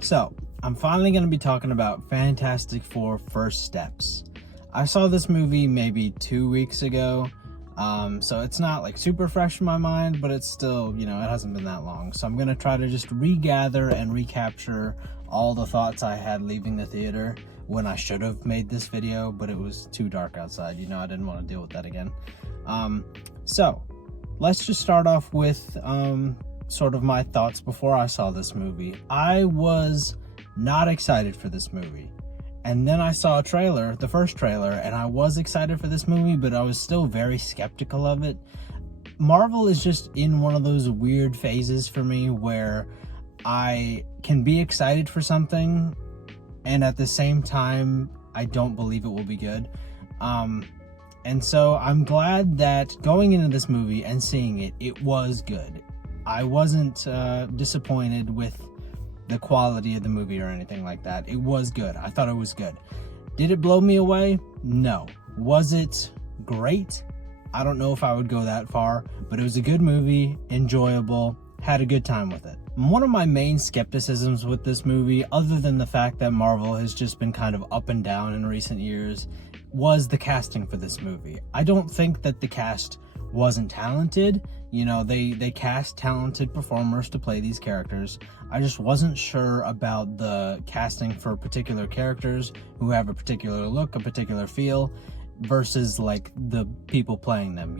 So, I'm finally going to be talking about Fantastic Four First Steps. I saw this movie maybe 2 weeks ago, so it's not like super fresh in my mind, but it's still, it hasn't been that long. So I'm going to try to just regather and recapture all the thoughts I had leaving the theater when I should have made this video, but it was too dark outside. I didn't want to deal with that again. So, let's just start off with sort of my thoughts before I saw this movie. I was not excited for this movie. And then I saw a trailer, the first trailer, and I was excited for this movie, but I was still very skeptical of it. Marvel is just in one of those weird phases for me where I can be excited for something and at the same time I don't believe it will be good. And so I'm glad that going into this movie and seeing it, it was good. I wasn't disappointed with the quality of the movie or anything like that. It was good. I thought it was good. Did it blow me away? No. Was it great? I don't know if I would go that far, but it was a good movie, enjoyable, had a good time with it. One of my main skepticisms with this movie, other than the fact that Marvel has just been kind of up and down in recent years, was the casting for this movie. I don't think that the cast wasn't talented. They cast talented performers to play these characters. I just wasn't sure about the casting for particular characters who have a particular look, a particular feel, versus like the people playing them.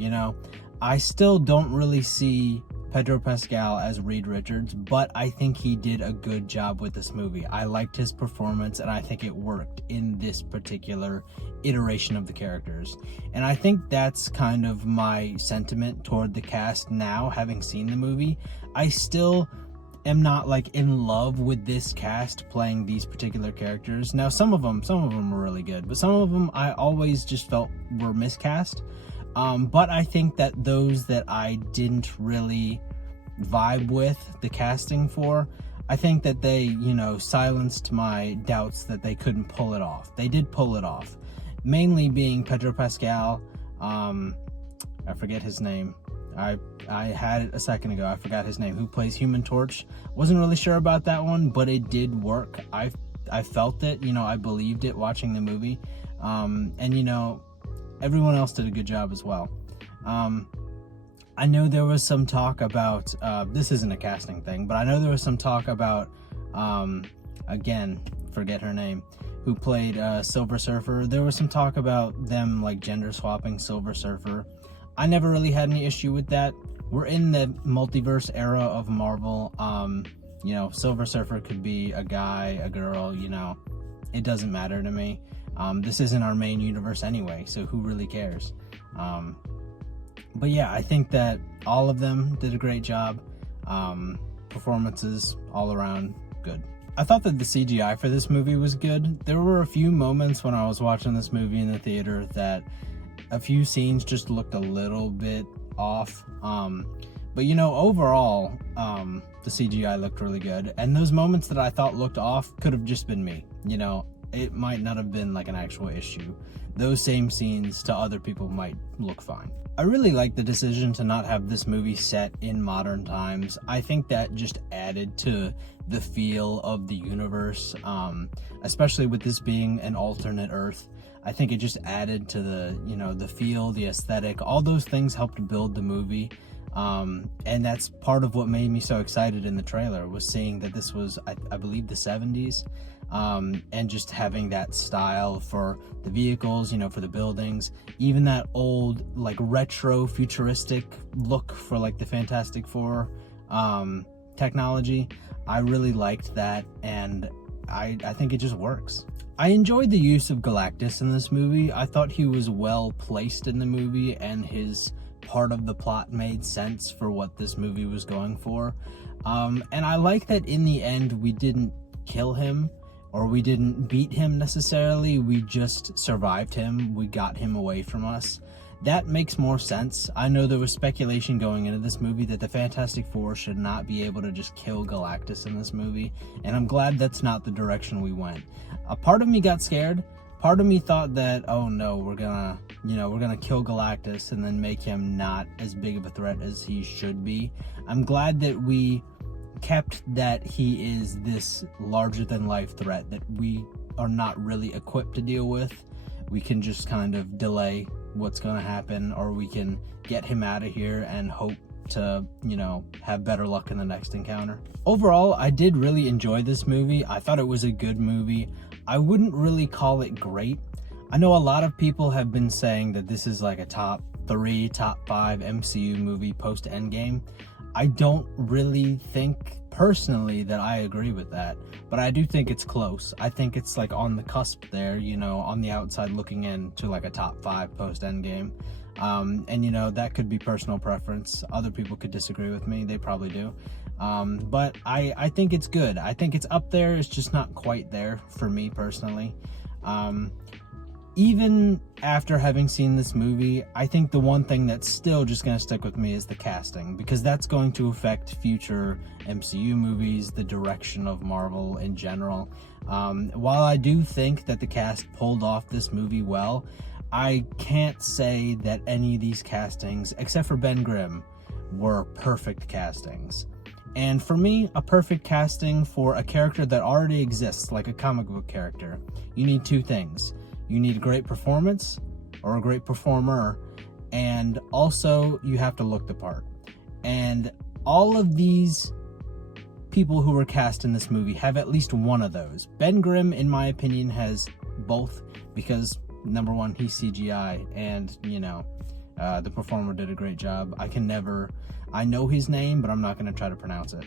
I still don't really see Pedro Pascal as Reed Richards, but I think he did a good job with this movie. I liked his performance, and I think it worked in this particular iteration of the characters. And I think that's kind of my sentiment toward the cast now, having seen the movie. I still am not like in love with this cast playing these particular characters. Now, some of them were really good, but some of them I always just felt were miscast. But I think that those that I didn't really vibe with the casting for, I think that they, silenced my doubts that they couldn't pull it off. They did pull it off. Mainly being Pedro Pascal. I forget his name. I had it a second ago. I forgot his name. Who plays Human Torch. Wasn't really sure about that one, but it did work. I felt it. I believed it watching the movie. And everyone else did a good job as well. I know there was some talk about, this isn't a casting thing, but I know there was some talk about, again, forget her name, who played Silver Surfer. There was some talk about them like gender swapping Silver Surfer. I never really had any issue with that. We're in the multiverse era of Marvel. Silver Surfer could be a guy, a girl, it doesn't matter to me. This isn't our main universe anyway, so who really cares? But yeah, I think that all of them did a great job. Performances all around good. I thought that the CGI for this movie was good. There were a few moments when I was watching this movie in the theater that a few scenes just looked a little bit off. But overall, the CGI looked really good. And those moments that I thought looked off could have just been me. It might not have been like an actual issue. Those same scenes to other people might look fine. I really like the decision to not have this movie set in modern times. I think that just added to the feel of the universe, especially with this being an alternate Earth. I think it just added to the feel, the aesthetic. All those things helped build the movie. And that's part of what made me so excited in the trailer, was seeing that this was, I believe, the 70s. And just having that style for the vehicles, for the buildings, even that old like retro futuristic look for like the Fantastic Four technology. I really liked that, and I think it just works. I enjoyed the use of Galactus in this movie. I thought he was well placed in the movie, and his part of the plot made sense for what this movie was going for. And I like that in the end we didn't kill him, or we didn't beat him necessarily. We just survived him. We got him away from us. That makes more sense. I know there was speculation going into this movie that the Fantastic Four should not be able to just kill Galactus in this movie, and I'm glad that's not the direction we went. A part of me got scared. Part of me thought that, oh no, we're gonna kill Galactus and then make him not as big of a threat as he should be. I'm glad that we kept that he is this larger than life threat that we are not really equipped to deal with. We can just kind of delay what's going to happen, or we can get him out of here and hope to, you know, have better luck in the next encounter. Overall, I did really enjoy this movie. I thought it was a good movie. I wouldn't really call it great. I know a lot of people have been saying that this is like a top 3, top 5 MCU movie post Endgame. I don't really think personally that I agree with that, but I do think it's close. I think it's like on the cusp there, you know, on the outside looking in to like a top 5 post Endgame. And you know, that could be personal preference. Other people could disagree with me. They probably do. But I think it's good. I think it's up there. It's just not quite there for me personally. Even after having seen this movie, I think the one thing that's still just going to stick with me is the casting, because that's going to affect future MCU movies, the direction of Marvel in general. While I do think that the cast pulled off this movie well, I can't say that any of these castings, except for Ben Grimm, were perfect castings. And for me, a perfect casting for a character that already exists, like a comic book character, you need 2 things. You need a great performance, or a great performer, and also you have to look the part. And all of these people who were cast in this movie have at least one of those. Ben Grimm, in my opinion, has both, because number one, he's CGI, and you know, the performer did a great job. I know his name, but I'm not going to try to pronounce it.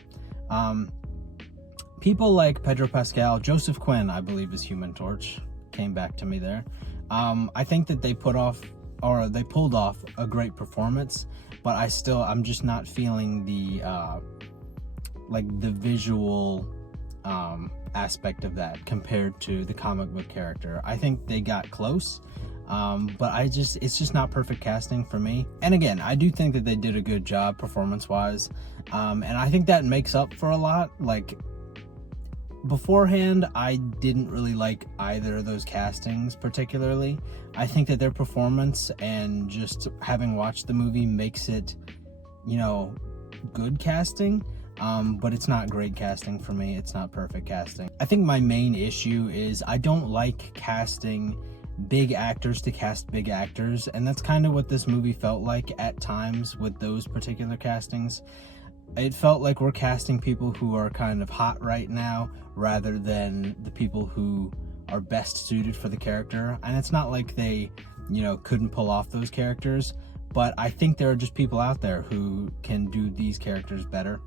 People like Pedro Pascal, Joseph Quinn, I believe, is Human Torch. Came back to me there. I think that they pulled off a great performance, but I'm just not feeling the the visual aspect of that compared to the comic book character. I think they got close, but it's just not perfect casting for me. And again, I do think that they did a good job performance-wise, and I think that makes up for a lot. Like, beforehand, I didn't really like either of those castings particularly. I think that their performance and just having watched the movie makes it, you know, good casting, but it's not great casting for me. It's not perfect casting. I think my main issue is I don't like casting big actors to cast big actors, and that's kind of what this movie felt like at times with those particular castings. It felt like we're casting people who are kind of hot right now rather than the people who are best suited for the character. And it's not like they, you know, couldn't pull off those characters, but I think there are just people out there who can do these characters better.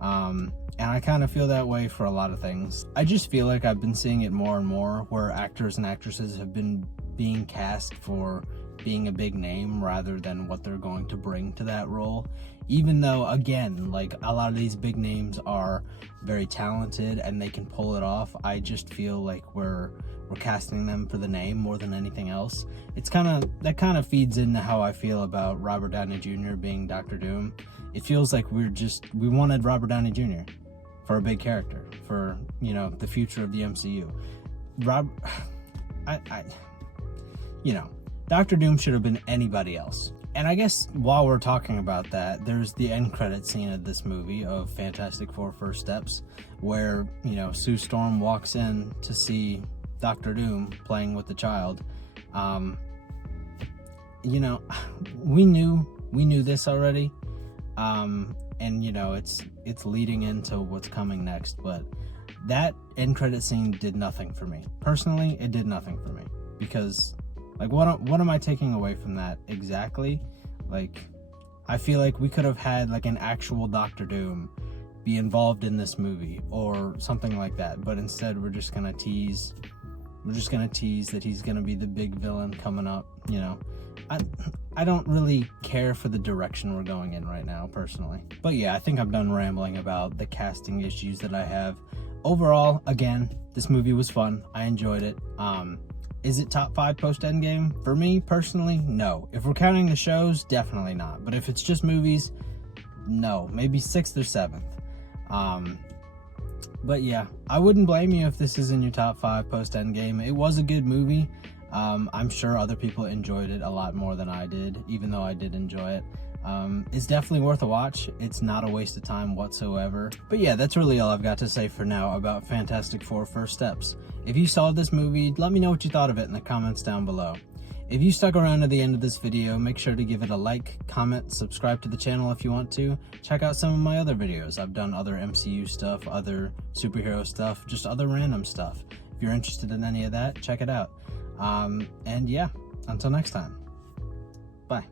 And I kind of feel that way for a lot of things. I just feel like I've been seeing it more and more where actors and actresses have been being cast for being a big name rather than what they're going to bring to that role. Even though, again, like, a lot of these big names are very talented and they can pull it off, I just feel like we're casting them for the name more than anything else. That kind of feeds into how I feel about Robert Downey Jr. being Doctor Doom. It feels like we wanted Robert Downey Jr. for a big character, for, you know, the future of the MCU. Doctor Doom should have been anybody else. And I guess while we're talking about that, there's the end credit scene of this movie of Fantastic Four First Steps, where, you know, Sue Storm walks in to see Doctor Doom playing with the child. You know, we knew this already, and you know, it's leading into what's coming next, but that end credit scene did nothing for me. Personally, it did nothing for me, because like, what am I taking away from that exactly? Like, I feel like we could have had like an actual Doctor Doom be involved in this movie or something like that, but instead we're just gonna tease that he's gonna be the big villain coming up. You know, I don't really care for the direction we're going in right now, personally. But yeah, I think I'm done rambling about the casting issues that I have. Overall, again, this movie was fun. I enjoyed it. Is it top 5 post Endgame? For me, personally, no. If we're counting the shows, definitely not. But if it's just movies, no. Maybe 6th or 7th. But yeah, I wouldn't blame you if this is in your top 5 post Endgame. It was a good movie. I'm sure other people enjoyed it a lot more than I did, even though I did enjoy it. It's definitely worth a watch. It's not a waste of time whatsoever. But yeah, that's really all I've got to say for now about Fantastic Four First Steps. If you saw this movie, let me know what you thought of it in the comments down below. If you stuck around to the end of this video, make sure to give it a like, comment, subscribe to the channel if you want to. Check out some of my other videos. I've done other MCU stuff, other superhero stuff, just other random stuff. If you're interested in any of that, check it out. And yeah, until next time. Bye.